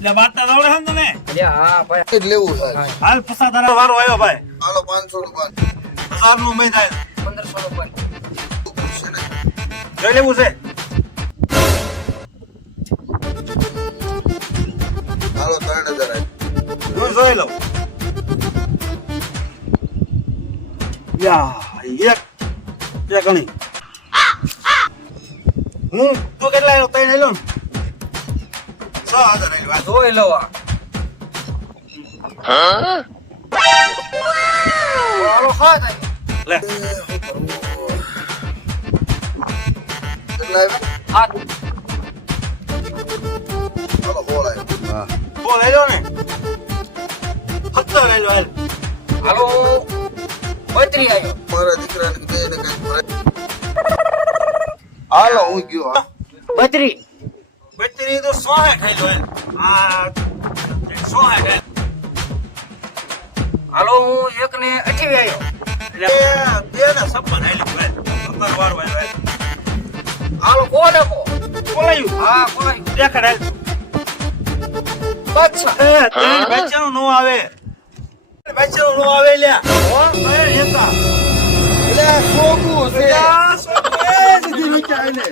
એટલે વાર્તા આવડે છે ને તને? હા ભાઈ જ લેવું છે. હાલ પસા તારા વારો આવ્યો ભાઈ. હાલો 500 નું બાદ. 1000 નું મેં થાય. 1500 નો પણ છે ને? જોઈ લેવું છે. હાલો 3000 આપ. જોઈ લઉં. યા એક ગણી. હું તું કેટલા આવ્યો? 3 આવ્યો ને? 6000 આવ્યો. જોઈ લો આ હાલો હા થાય લે કેટલા આપ્યા? હા હાલો 16 આપ્યા. બોલ આવ્યો ને? 17 આવ્યો હાલ. હાલો 32 આવ્યો મારા દીકરાને બે ને કઈક ભરાય. હાલો હું ગયો હા. 32 બેટરી તો 160 આવ્યો હાલ. આ 160 આવ્યો. હાલો હું 1 ને 28 આવ્યો એટલે બે ને 56 આવ્યો ભાઈ. 17 વાળો આવ્યો હાલ. હાલો કોણ આપો બોલાયું. હા કોઈ દેખાડ હાલ. બચ્ચા બચ્ચાનું નો આવે. બચ્ચાનું નો આવે લ્યા. એ નેતા. એટલે આ શોખું છે. આ શું એ સીધી વિચાર ને.